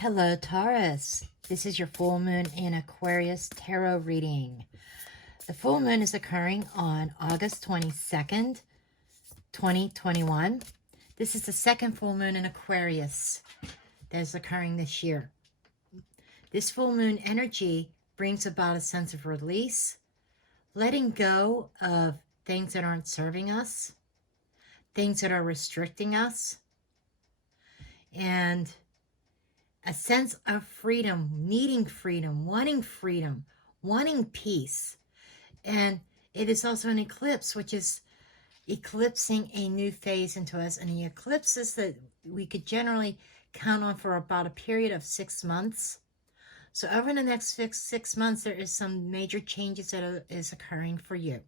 Hello, Taurus. This is your full moon in Aquarius tarot reading. The full moon is occurring on August 22nd, 2021. This is the second full moon in Aquarius that is occurring this year. This full moon energy brings about a sense of release, letting go of things that aren't serving us, things that are restricting us, and a sense of freedom, needing freedom, wanting peace. And it is also an eclipse, which is eclipsing a new phase into us. And the eclipses that we could generally count on for about a period of 6 months. So over the next six months, there is some major changes that is occurring for you.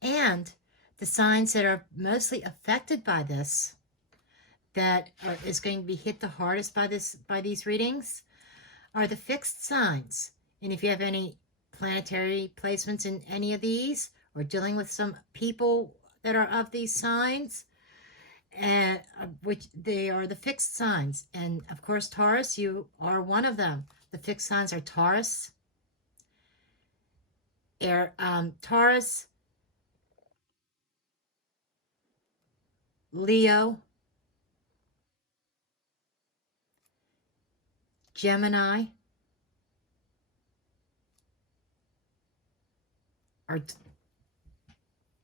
And the signs that are mostly affected by this, that is going to be hit the hardest by these readings, are the fixed signs. And if you have any planetary placements in any of these, or dealing with some people that are of these signs, and which they are the fixed signs. And of course, Taurus, you are one of them. The fixed signs are Taurus, Taurus, Leo, Gemini,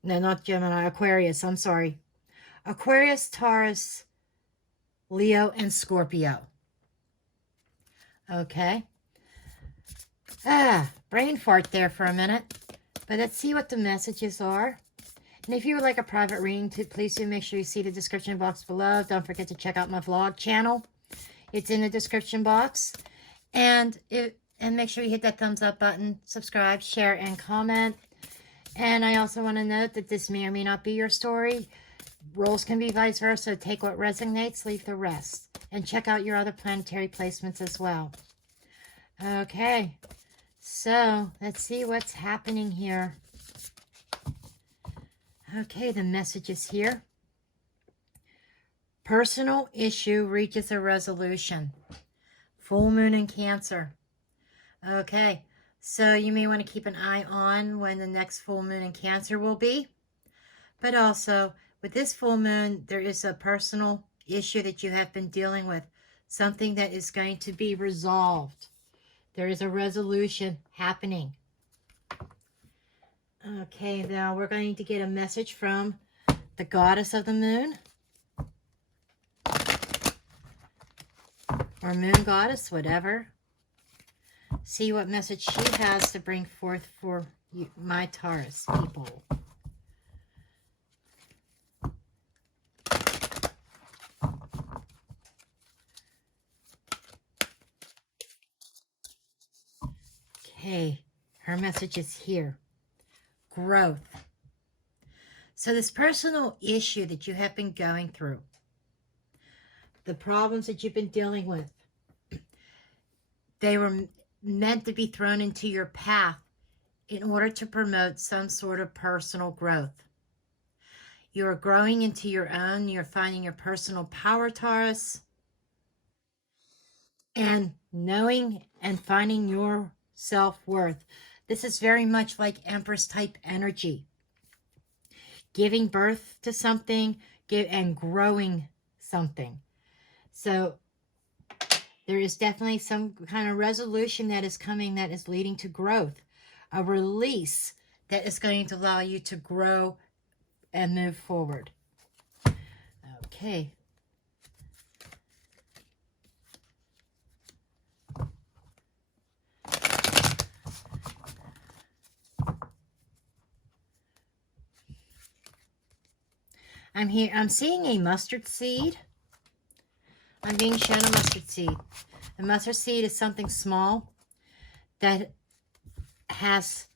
no, not Gemini, Aquarius, I'm sorry. Aquarius, Taurus, Leo, and Scorpio. Okay. Brain fart there for a minute. But let's see what the messages are. And if you would like a private reading, please do make sure you see the description box below. Don't forget to check out my vlog channel. It's in the description box. And make sure you hit that thumbs up button, subscribe, share, and comment. And I also want to note that this may or may not be your story. Roles can be vice versa. Take what resonates, leave the rest. And check out your other planetary placements as well. Okay, so let's see what's happening here. Okay, the message is here. Personal issue reaches a resolution. Full moon in Cancer. Okay, so you may want to keep an eye on when the next full moon in Cancer will be. But also, with this full moon, there is a personal issue that you have been dealing with. Something that is going to be resolved. There is a resolution happening. Okay, now we're going to get a message from the goddess of the moon. Or moon goddess, whatever. See what message she has to bring forth for you, my Taurus people. Okay, her message is here. Growth. So this personal issue that you have been going through, the problems that you've been dealing with, they were meant to be thrown into your path in order to promote some sort of personal growth. You are growing into your own. You're finding your personal power, Taurus, and knowing and finding your self-worth. This is very much like Empress type energy. Giving birth to something and growing something. So there is definitely some kind of resolution that is coming that is leading to growth. A release that is going to allow you to grow and move forward. Okay. I'm seeing a mustard seed. I'm being shown a mustard seed. A mustard seed is something small that has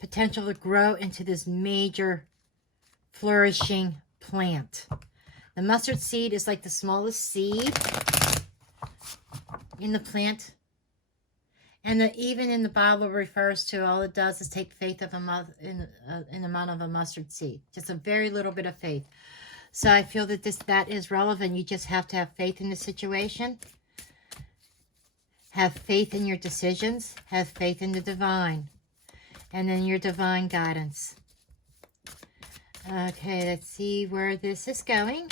potential to grow into this major flourishing plant. The mustard seed is like the smallest seed in the plant. And even in the Bible refers to, all it does is take faith of in the amount of a mustard seed. Just a very little bit of faith. So I feel that that is relevant. You just have to have faith in the situation. Have faith in your decisions. Have faith in the divine. And then your divine guidance. Okay, let's see where this is going.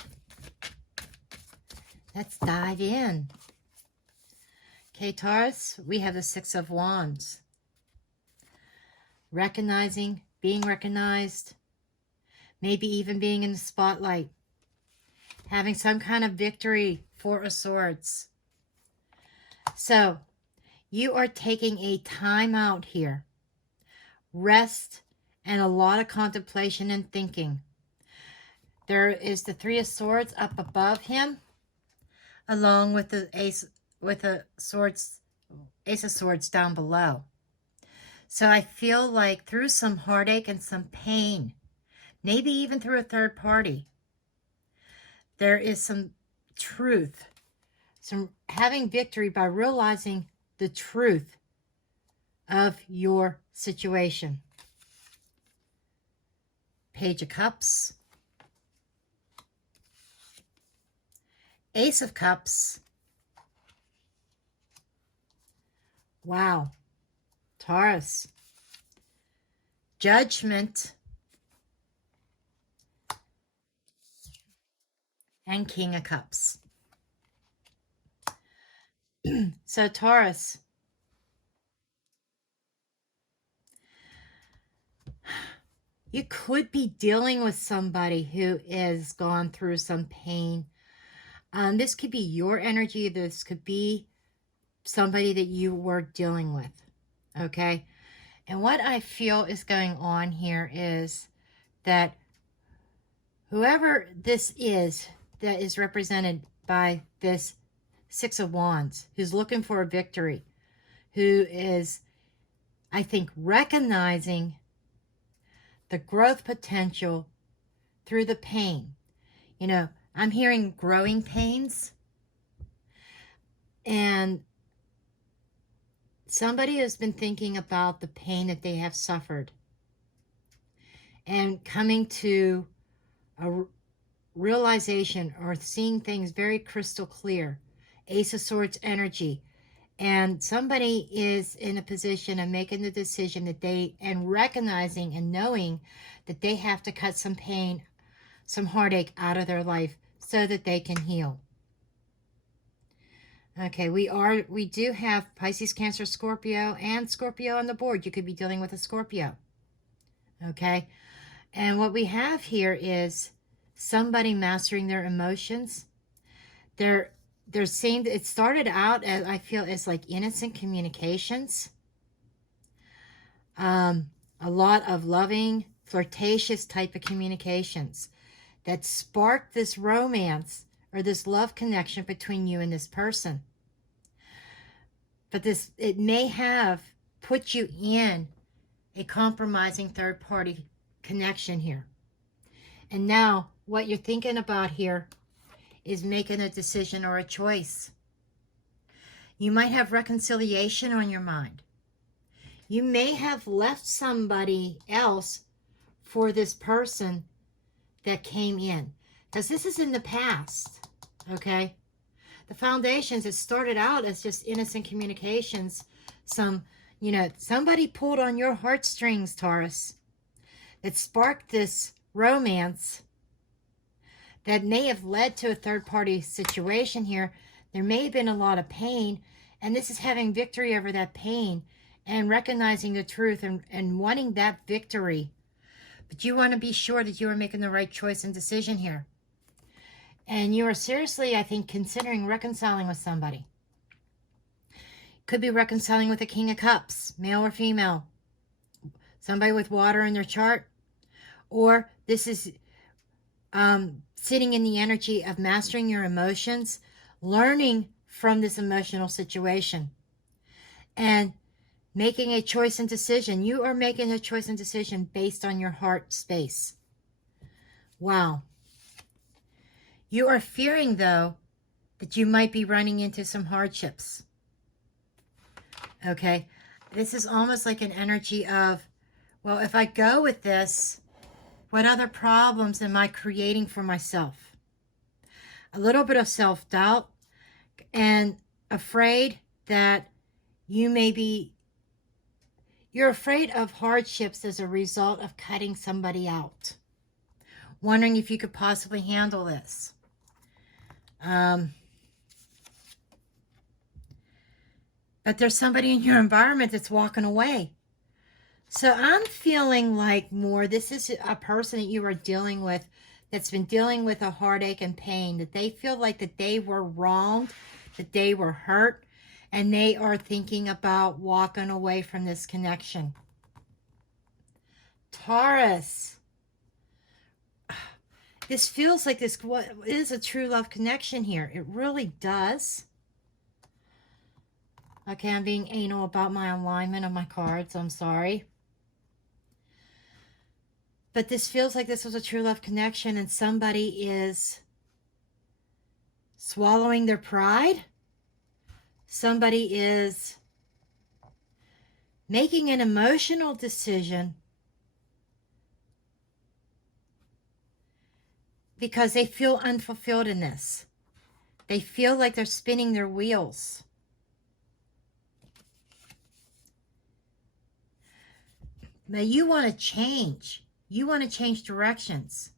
Let's dive in. Okay, Taurus, we have the Six of Wands. Recognizing, being recognized, maybe even being in the spotlight. Having some kind of victory, Four of Swords. So, you are taking a time out here. Rest and a lot of contemplation and thinking. There is the Three of Swords up above him, along with the Ace of Swords down below. So I feel like through some heartache and some pain, maybe even through a third party, there is some truth, some having victory by realizing the truth of your situation. Page of Cups. Ace of Cups. Wow. Taurus. Judgment. And King of Cups. So Taurus, you could be dealing with somebody who has gone through some pain. This could be your energy. This could be somebody that you were dealing with. Okay? And what I feel is going on here is that whoever this is that is represented by this Six of Wands, who's looking for a victory, who is, I think, recognizing the growth potential through the pain. You know, I'm hearing growing pains. And somebody has been thinking about the pain that they have suffered and coming to a realization or seeing things very crystal clear. Ace of Swords energy. And somebody is in a position of making the decision that they, and recognizing and knowing that they have to cut some pain, some heartache out of their life so that they can heal. Okay, we do have Pisces, Cancer, Scorpio, and Scorpio on the board. You could be dealing with a Scorpio. Okay, and what we have here is somebody mastering their emotions. They're saying that it started out as, I feel, as like innocent communications. A lot of loving, flirtatious type of communications that sparked this romance or this love connection between you and this person. But it may have put you in a compromising third party connection here. And now what you're thinking about here is making a decision or a choice. You might have reconciliation on your mind. You may have left somebody else for this person that came in. Because this is in the past, okay? The foundations, it started out as just innocent communications. Somebody pulled on your heartstrings, Taurus, that sparked this romance that may have led to a third-party situation here. There may have been a lot of pain, and this is having victory over that pain and recognizing the truth and wanting that victory. But you want to be sure that you are making the right choice and decision here. And you are seriously, I think, considering reconciling with somebody. Could be reconciling with a King of Cups, male or female. Somebody with water in their chart. Or this is sitting in the energy of mastering your emotions, learning from this emotional situation, and making a choice and decision. You are making a choice and decision based on your heart space. Wow. You are fearing, though, that you might be running into some hardships. Okay? This is almost like an energy of, well, if I go with this, what other problems am I creating for myself? A little bit of self-doubt and afraid that you're afraid of hardships as a result of cutting somebody out. Wondering if you could possibly handle this. But there's somebody in your environment that's walking away. So I'm feeling like this is a person that you are dealing with that's been dealing with a heartache and pain, that they feel like that they were wronged, that they were hurt, and they are thinking about walking away from this connection. Taurus. This feels like this is a true love connection here. It really does. Okay, I'm being anal about my alignment of my cards. I'm sorry. But this feels like this was a true love connection, and somebody is swallowing their pride. Somebody is making an emotional decision because they feel unfulfilled in this. They feel like they're spinning their wheels. Now you want to change. You want to change directions.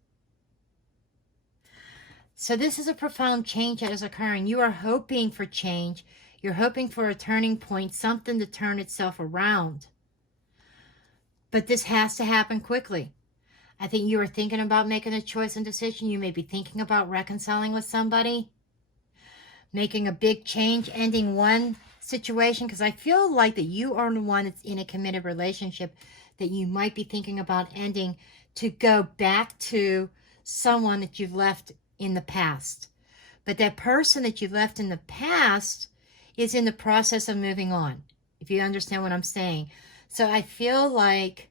So this is a profound change that is occurring. You are hoping for change. You're hoping for a turning point, something to turn itself around. But this has to happen quickly. I think you are thinking about making a choice and decision. You may be thinking about reconciling with somebody, making a big change, ending one situation, because I feel like that you are the one that's in a committed relationship that you might be thinking about ending to go back to someone that you've left in the past. But that person that you left in the past is in the process of moving on, if you understand what I'm saying. So I feel like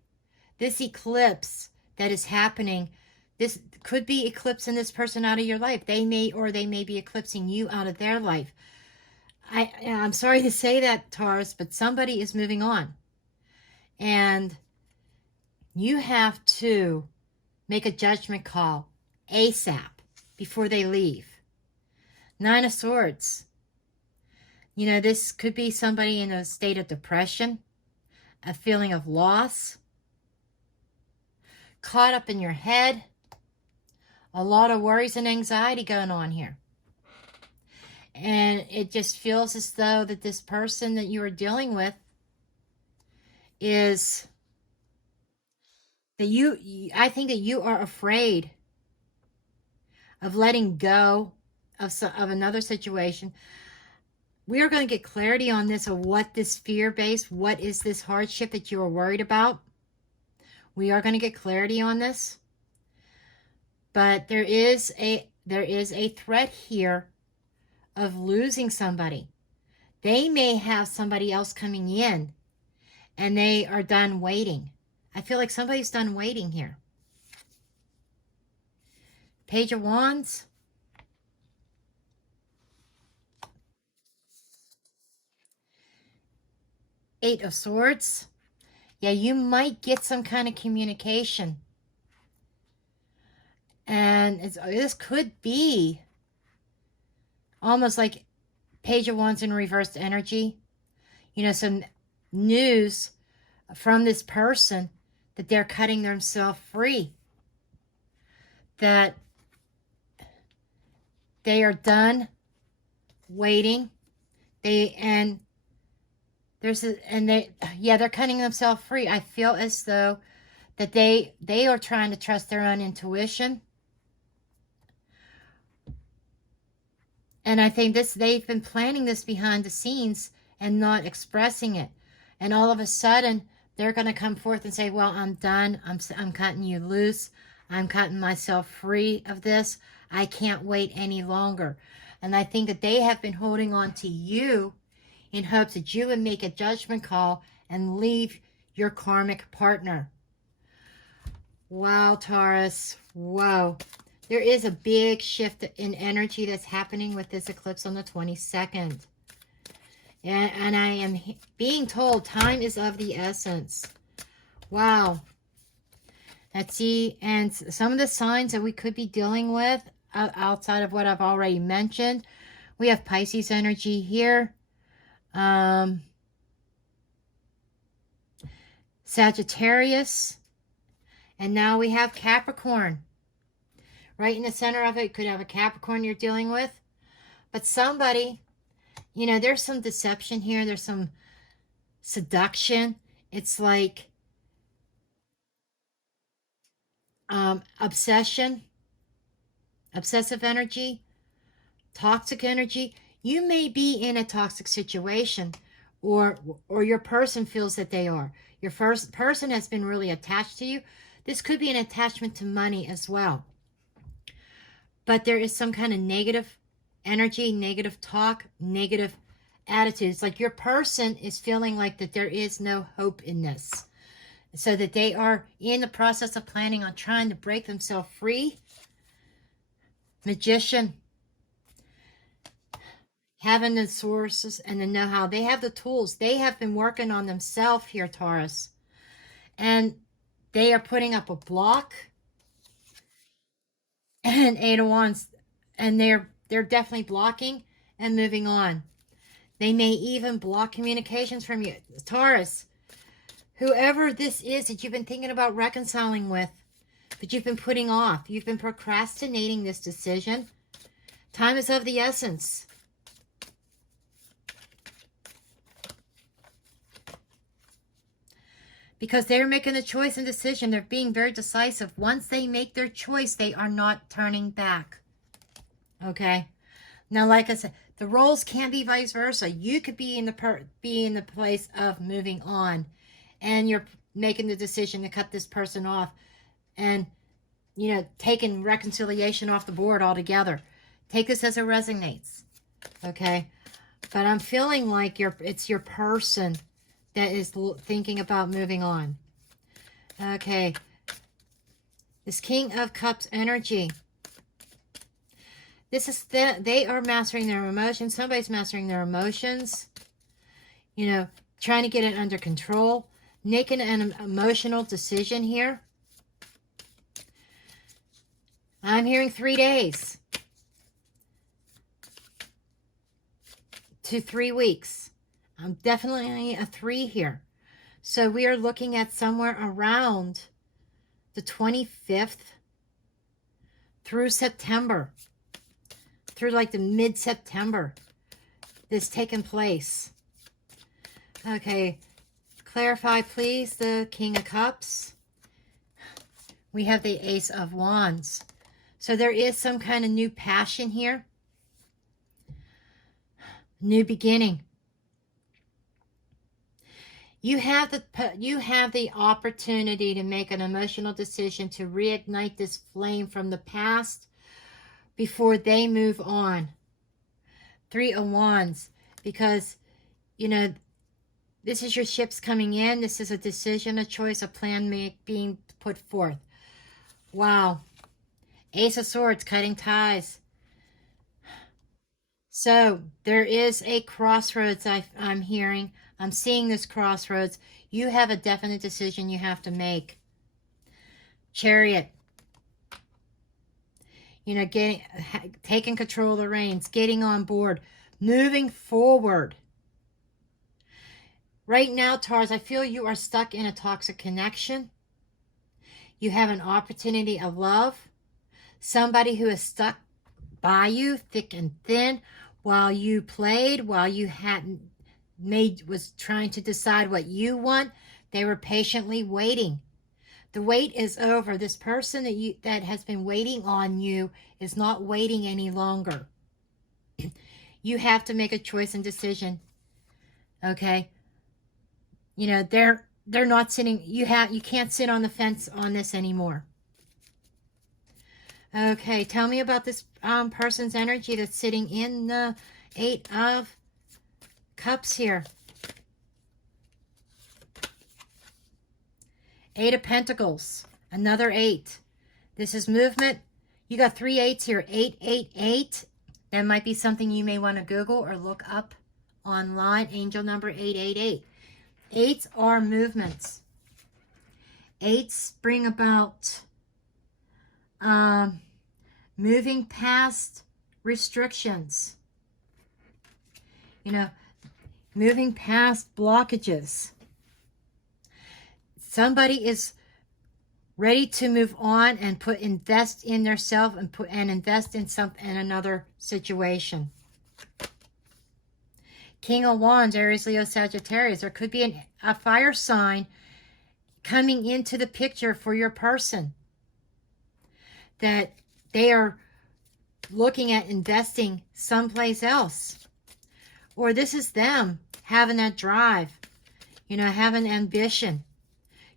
this eclipse that is happening, this could be eclipsing this person out of your life. They may be eclipsing you out of their life. I'm sorry to say that, Taurus, but somebody is moving on. And you have to make a judgment call ASAP before they leave. 9 of Swords. You know, this could be somebody in a state of depression, a feeling of loss, caught up in your head, a lot of worries and anxiety going on here. And it just feels as though that this person that you are dealing with is that I think that you are afraid of letting go of another situation. We are going to get clarity on this, of what this fear-based, what is this hardship that you are worried about. We are going to get clarity on this. But there is a threat here of losing somebody. They may have somebody else coming in and they are done waiting. I feel like somebody's done waiting here. Page of Wands. Eight of Swords. Yeah, you might get some kind of communication. And this could be almost like Page of Wands in reversed energy. You know, some news from this person that they're cutting themselves free. That they are done waiting. They're cutting themselves free. I feel as though that they are trying to trust their own intuition. And I think they've been planning this behind the scenes and not expressing it. And all of a sudden, they're going to come forth and say, well, I'm done. I'm cutting you loose. I'm cutting myself free of this. I can't wait any longer. And I think that they have been holding on to you in hopes that you would make a judgment call and leave your karmic partner. Wow, Taurus. Whoa. There is a big shift in energy that's happening with this eclipse on the 22nd. And I am being told time is of the essence. Wow. Let's see. And some of the signs that we could be dealing with outside of what I've already mentioned. We have Pisces energy here. Sagittarius, and now we have Capricorn. Right in the center of it, you could have a Capricorn you're dealing with. But somebody, you know, there's some deception here. There's some seduction. It's like obsession, obsessive energy, toxic energy. You may be in a toxic situation, or your person feels that they are. Your first person has been really attached to you. This could be an attachment to money as well. But there is some kind of negative energy, negative talk, negative attitudes. Like your person is feeling like that there is no hope in this. So that they are in the process of planning on trying to break themselves free. Magician. Having the sources and the know-how. They have the tools. They have been working on themselves here, Taurus. And they are putting up a block. And 8 of Wands. And they're definitely blocking and moving on. They may even block communications from you. Taurus, whoever this is that you've been thinking about reconciling with, but you've been putting off. You've been procrastinating this decision. Time is of the essence. Because they're making a choice and decision. They're being very decisive. Once they make their choice, they are not turning back. Okay? Now, like I said, the roles can be vice versa. You could be in the place of moving on. And you're making the decision to cut this person off. And, you know, taking reconciliation off the board altogether. Take this as it resonates. Okay? But I'm feeling like it's your person that is thinking about moving on. Okay. This King of Cups energy. This is they are mastering their emotions. Somebody's mastering their emotions. You know, trying to get it under control. Making an emotional decision here. I'm hearing 3 days. To 3 weeks. I'm definitely a 3 here. So we are looking at somewhere around the 25th through September. Through like the mid-September. This taking place. Okay. Clarify, please, the King of Cups. We have the Ace of Wands. So there is some kind of new passion here. New beginning. You have the opportunity to make an emotional decision to reignite this flame from the past before they move on. 3 of Wands, because, you know, this is your ships coming in. This is a decision, a choice, a plan being put forth. Wow. Ace of Swords, cutting ties. So there is a crossroads I'm hearing. I'm seeing this crossroads. You have a definite decision you have to make. Chariot. You know, taking control of the reins, getting on board, moving forward. Right now, Taurus, I feel you are stuck in a toxic connection. You have an opportunity of love. Somebody who is stuck by you, thick and thin, while you played, while you hadn't was trying to decide what you want. They were patiently waiting. The wait is over. This person that has been waiting on you is not waiting any longer. You have to make a choice and decision. Okay? You know, they're not sitting, you can't sit on the fence on this anymore. Okay, tell me about this person's energy that's sitting in the 8 of Cups here. 8 of Pentacles. Another 8. This is movement. You got 3 8s here. 888. That might be something you may want to Google or look up online. Angel number 888. 8s are movements. 8s bring about moving past restrictions. You know, moving past blockages. Somebody is ready to move on and invest in their self and invest in another situation. King of Wands, Aries, Leo, Sagittarius. There could be a fire sign coming into the picture for your person, that they are looking at investing someplace else. Or this is them having that drive, having ambition,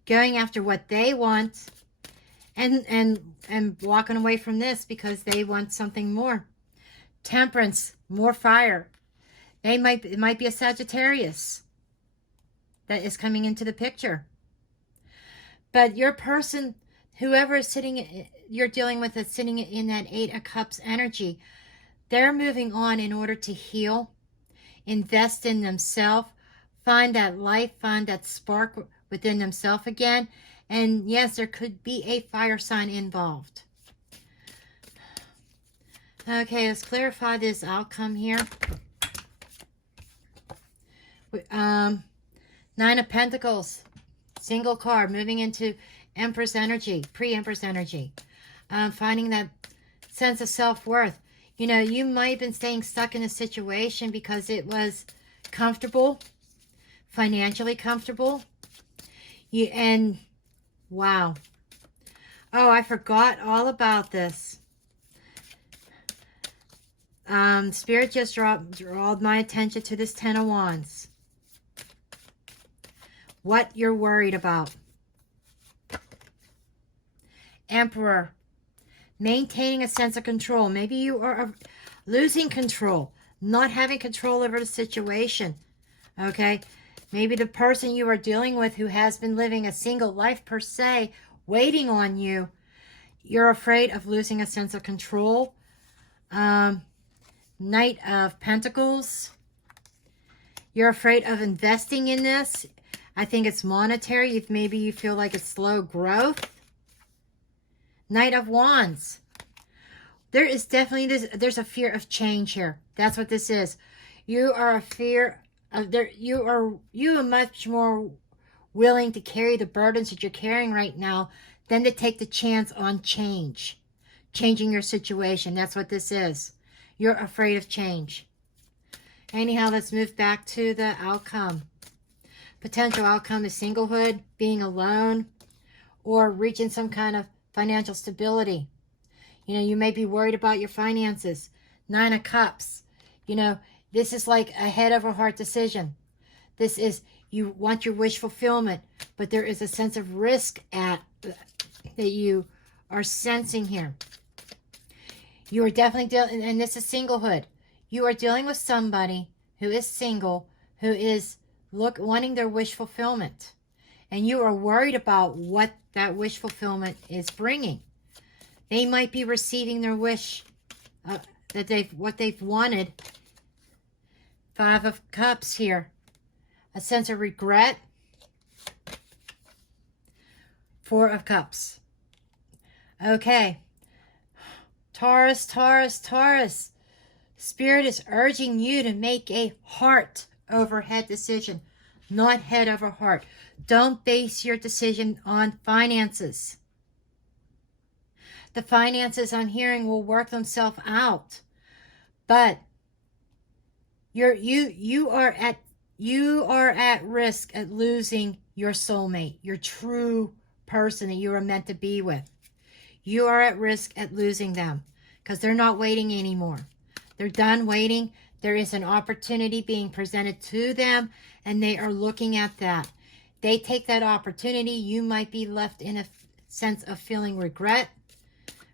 going after what they want, and walking away from this because they want something more. Temperance, more fire. It might be a Sagittarius that is coming into the picture. But your person, whoever is you're dealing with, is sitting in that Eight of Cups energy. They're moving on in order to heal, invest in themselves, find that life, find that spark within themselves again. And yes, there could be a fire sign involved. Okay, let's clarify this outcome here. Nine of Pentacles, single card, moving into Empress energy, pre-Empress energy. Finding that sense of self-worth. You might have been staying stuck in a situation because it was comfortable, financially comfortable. Wow. Oh, I forgot all about this. Spirit just drawed my attention to this Ten of Wands. What you're worried about. Emperor. Maintaining a sense of control. Maybe you are losing control. Not having control over the situation. Okay? Maybe the person you are dealing with who has been living a single life per se, waiting on you. You're afraid of losing a sense of control. Knight of Pentacles. You're afraid of investing in this. I think it's monetary. If maybe you feel like it's slow growth. Knight of Wands. There is definitely there's a fear of change here. That's what this is. You are a fear of you are much more willing to carry the burdens that you're carrying right now than to take the chance on changing your situation. That's what this is. You're afraid of change. Anyhow, let's move back to the outcome. Potential outcome is singlehood, being alone, or reaching some kind of financial stability. You may be worried about your finances. Nine of Cups. This is like a head over heart decision. This is, you want your wish fulfillment, but there is a sense of risk that you are sensing here. You are definitely dealing, and this is singlehood. You are dealing with somebody who is single, who is wanting their wish fulfillment. And you are worried about what that wish fulfillment is bringing. They might be receiving their wish, what they've wanted. Five of Cups here. A sense of regret. Four of Cups. Okay. Taurus, Taurus, Taurus. Spirit is urging you to make a heart over head decision, not head over heart. Don't base your decision on finances. The finances, I'm hearing, will work themselves out, but you are at risk at losing your soulmate, your true person that you are meant to be with. You are at risk at losing them because they're not waiting anymore. They're done waiting. There is an opportunity being presented to them, and they are looking at that. They take that opportunity. You might be left in a sense of feeling regret,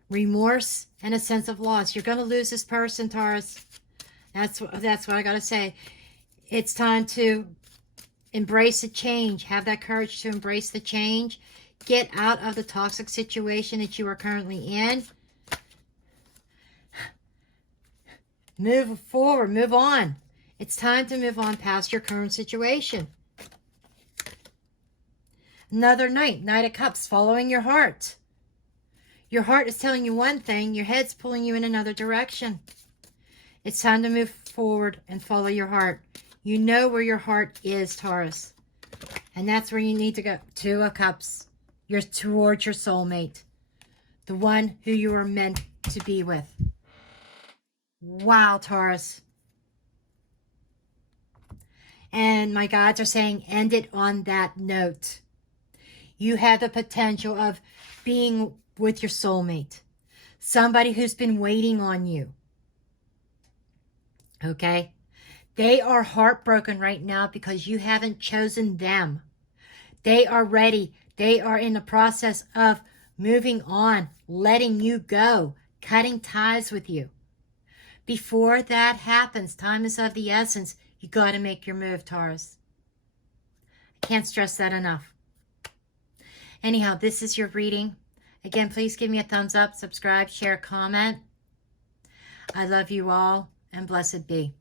remorse, and a sense of loss. You're going to lose this person, Taurus. That's what I got to say. It's time to embrace the change. Have that courage to embrace the change. Get out of the toxic situation that you are currently in. Move forward. Move on. It's time to move on past your current situation. Another Knight of Cups, following your heart. Your heart is telling you one thing. Your head's pulling you in another direction. It's time to move forward and follow your heart. You know where your heart is, Taurus. And that's where you need to go. Two of Cups. You're towards your soulmate. The one who you were meant to be with. Wow, Taurus. And my guides are saying, end it on that note. You have the potential of being with your soulmate. Somebody who's been waiting on you. Okay? They are heartbroken right now because you haven't chosen them. They are ready. They are in the process of moving on, letting you go, cutting ties with you. Before that happens, time is of the essence. You got to make your move, Taurus. I can't stress that enough. Anyhow, this is your reading. Again, please give me a thumbs up, subscribe, share, comment. I love you all, and blessed be.